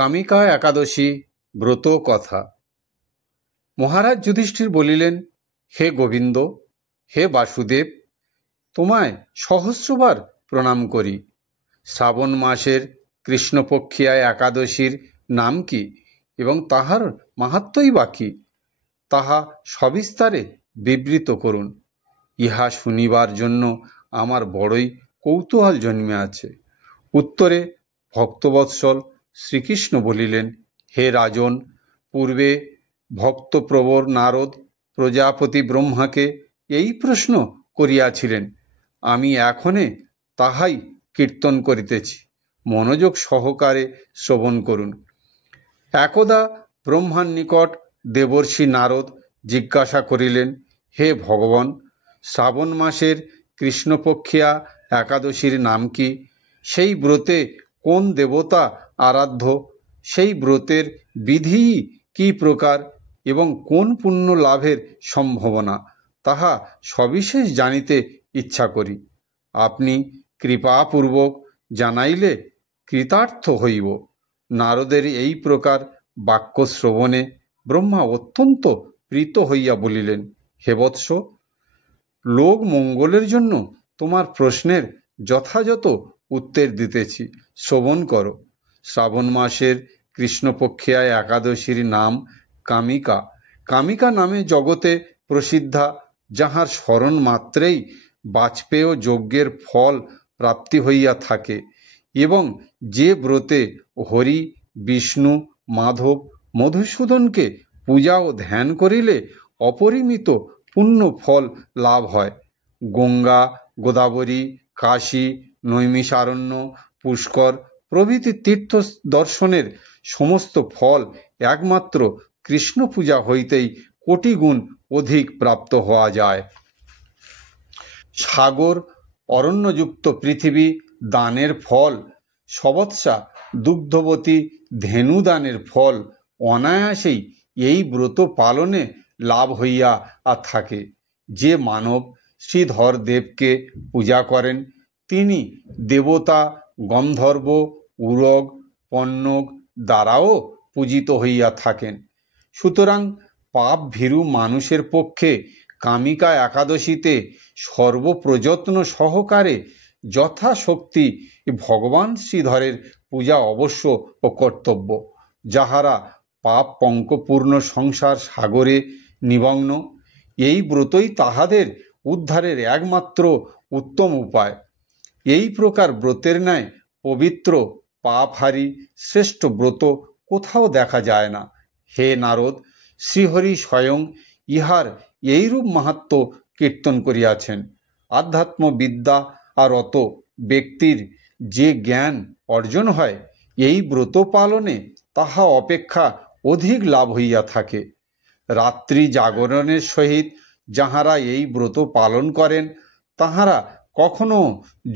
কামিকা একাদশী ব্রত কথা। মহারাজ যুধিষ্ঠির বলিলেন, হে গোবিন্দ, হে বাসুদেব, তোমায় সহস্রবার প্রণাম করি। শ্রাবণ মাসের কৃষ্ণপক্ষিয়া একাদশীর নাম কি এবং তাহার মাহাত্ম্যই বা কি, তাহা সবিস্তারে বিবৃত করুন। ইহা শুনিবার জন্য আমার বড়ই কৌতূহল জন্মে আছে। উত্তরে ভক্তবৎসল শ্রীকৃষ্ণ বলিলেন, হে রাজন, পূর্বে ভক্তপ্রবর নারদ প্রজাপতি ব্রহ্মাকে এই প্রশ্ন করিয়াছিলেন। আমি এখনে তাহাই কীর্তন করিতেছি, মনোযোগ সহকারে শ্রবণ করুন। একদা ব্রহ্মার নিকট দেবর্ষি নারদ জিজ্ঞাসা করিলেন, হে ভগবান, শ্রাবণ মাসের কৃষ্ণপক্ষিয়া একাদশীর নাম কি? সেই ব্রতে কোন দেবতা আরাধ্য? সেই ব্রতের বিধি কি প্রকার এবং কোন পুণ্য লাভের সম্ভাবনা, তাহা সবিশেষ জানিতে ইচ্ছা করি। আপনি কৃপাপূর্বক জানাইলে কৃতার্থ হইব। নারদের এই প্রকার বাক্য শ্রবণে ব্রহ্মা অত্যন্ত প্রীত হইয়া বলিলেন, হে বৎস, লোক মঙ্গলের জন্য তোমার প্রশ্নের যথাযথ উত্তর দিতেছি, শ্রবণ করো। শ্রাবণ মাসের কৃষ্ণপক্ষিয়া একাদশীর নাম কামিকা। কামিকা নামে জগতে প্রসিদ্ধা, যাহার স্মরণ মাত্রেই বাজপেয় যজ্ঞের ফল প্রাপ্তি হইয়া থাকে এবং যে ব্রতে হরি, বিষ্ণু, মাধব, মধুসূদনকে পূজা ও ধ্যান করিলে অপরিমিত পুণ্য ফল লাভ হয়। গঙ্গা, গোদাবরী, কাশী, নৈমিষারণ্য, পুষ্কর প্রভৃতি তীর্থ দর্শনের সমস্ত ফল একমাত্র কৃষ্ণ পূজা হইতেই কোটি গুণ অধিক প্রাপ্ত হওয়া যায়। সাগর, অরণ্যযুক্ত পৃথিবী দানের ফল, সবৎসা দুগ্ধবতী ধেনু দানের ফল অনায়াসেই এই ব্রত পালনে লাভ হইয়া থাকে। যে মানব শ্রীধর দেবকে পূজা করেন, তিনি দেবতা, গন্ধর্ব, উরগ, পণ্যগ দ্বারাও পূজিত হইয়া থাকেন। সুতরাং পাপ ভীরু মানুষের পক্ষে কামিকা একাদশীতে সর্বপ্রযত্ন সহকারে যথাশক্তি ভগবান শ্রীধরের পূজা অবশ্য ও কর্তব্য। যাহারা পাপ পঙ্কপূর্ণ সংসার সাগরে নিমগ্ন, এই ব্রতই তাহাদের উদ্ধারের একমাত্র উত্তম উপায়। এই প্রকার ব্রতের ন্যায় পবিত্র, পাপহারী, শ্রেষ্ঠ ব্রত কোথাও দেখা যায় না। হে নারদ, শ্রীহরি স্বয়ং ইহার এইরূপ মাহাত্ম্য কীর্তন করিয়াছেন। আধ্যাত্মবিদ্যা আর অত ব্যক্তির যে জ্ঞান অর্জন হয়, এই ব্রত পালনে তাহা অপেক্ষা অধিক লাভ হইয়া থাকে। রাত্রি জাগরণের সহিত যাহারা এই ব্রত পালন করেন, তাহারা কখনো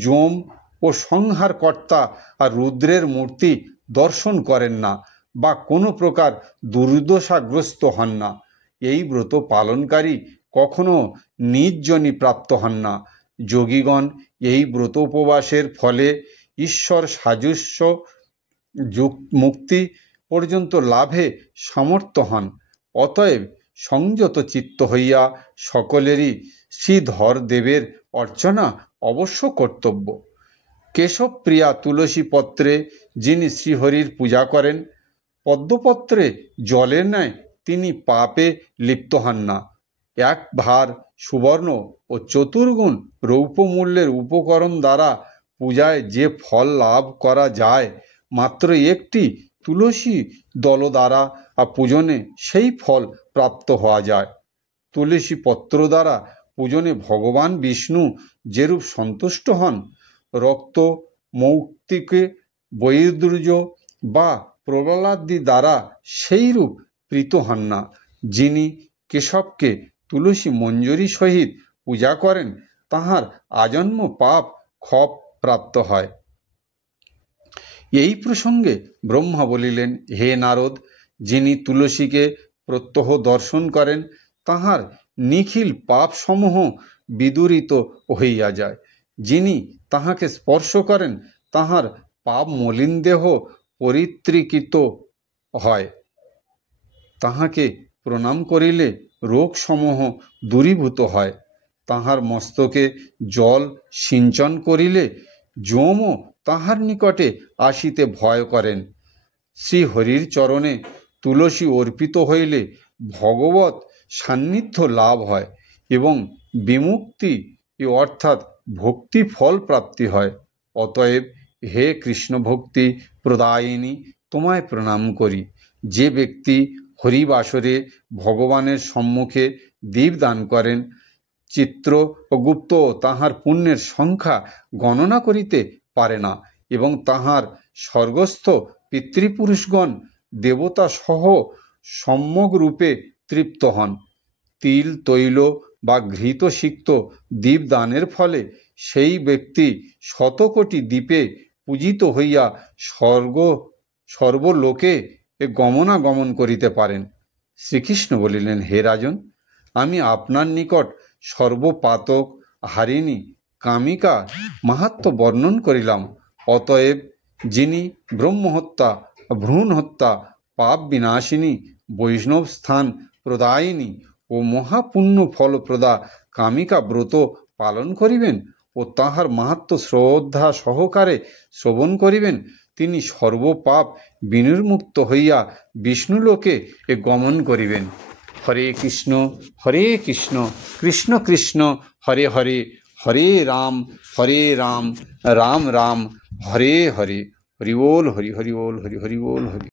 যম ও সংহারকর্তা আর রুদ্রের মূর্তি দর্শন করেন না বা কোনো প্রকার দুর্দশাগ্রস্ত হন না। এই ব্রত পালনকারী কখনো নির্জনী প্রাপ্ত হন না। যোগীগণ এই ব্রত উপবাসের ফলে ঈশ্বর সাজস্য মুক্তি পর্যন্ত লাভে সমর্থ হন। অতএব সংযত চিত্ত হইয়া সকলেরই শ্রীধর দেবের অর্চনা অবশ্য কর্তব্য। কেশবপ্রিয়া তুলসী পত্রে যিনি শ্রীহরির পূজা করেন, পদ্মপত্রে জলের ন্যায় তিনি পাপে লিপ্ত হন না। এক ভার সুবর্ণ ও চতুর্গুণ রৌপ্যমূল্যের উপকরণ দ্বারা পূজায় যে ফল লাভ করা যায়, মাত্র একটি তুলসী দল দ্বারা পূজনে সেই ফল প্রাপ্ত হওয়া যায়। তুলসী পত্র দ্বারা পূজনে ভগবান বিষ্ণু যেরূপ সন্তুষ্ট হন, রক্ত, মৌক্তিকে, বৈদুর্য বা প্রবলাদি দ্বারা সেইরূপ প্রীত হন না। যিনি কেশবকে তুলসী মঞ্জরি সহিত পূজা করেন, তাহার আজন্ম পাপ ক্ষপ প্রাপ্ত হয়। এই প্রসঙ্গে ব্রহ্মা বলিলেন, হে নারদ, যিনি তুলসীকে প্রত্যহ দর্শন করেন, তাহার নিখিল পাপসমূহ বিদূরিত হইয়া যায়। যিনি তাহাকে স্পর্শ করেন, তাহার পাপ মলিন দেহ পরিত্রিকিত হয়। তাহাকে প্রণাম করিলে রোগসমূহ দূরীভূত হয়। তাহার মস্তকে জল সিঞ্চন করিলে যমও তাহার নিকটে আসিতে ভয় করেন। শ্রীহরির চরণে তুলসী অর্পিত হইলে ভগবত সান্নিধ্য লাভ হয় এবং বিমুক্তি অর্থাৎ ভক্তি ফল প্রাপ্তি হয়। অতএব হে কৃষ্ণ ভক্তি প্রদায়িনী, তোমায় প্রণাম করি। যে ব্যক্তি হরিবাসরে ভগবানের সম্মুখে দীপদান করেন, চিত্রগুপ্ত তাহার পুণ্যের সংখ্যা গণনা করিতে পারে না এবং তাহার স্বর্গস্থ পিতৃপুরুষগণ দেবতা সহ সম্যগ্রূপে তৃপ্ত হন। তিল তৈল বা ঘৃত সিক্ত দীপদানের ফলে সেই ব্যক্তি শতকোটি দ্বীপে পূজিত হইয়া সর্বলোকে গমনাগমন করিতে পারেন। শ্রীকৃষ্ণ বলিলেন, হে রাজন, আমি আপনার নিকট সর্বপাতক হারিণী কামিকা মাহাত্ম্য বর্ণন করিলাম। অতএব যিনি ব্রহ্মহত্যা, ভ্রূণ হত্যা, পাপ বিনাশিনী, বৈষ্ণব স্থান প্রদায়িনী ও মহাপুণ্য ফলপ্রদা কামিকা ব্রত পালন করিবেন ও তাহার মাহাত্ম্য শ্রদ্ধা সহকারে শ্রবণ করিবেন, তিনি সর্বপাপ বিনির্মুক্ত হইয়া বিষ্ণুলোকে গমন করিবেন। হরে কৃষ্ণ কৃষ্ণ কৃষ্ণ হরে হরে, হরে রাম রাম রাম হরে হরে। হরি বল, হরি হরি বল, হরি হরি বল, হরি।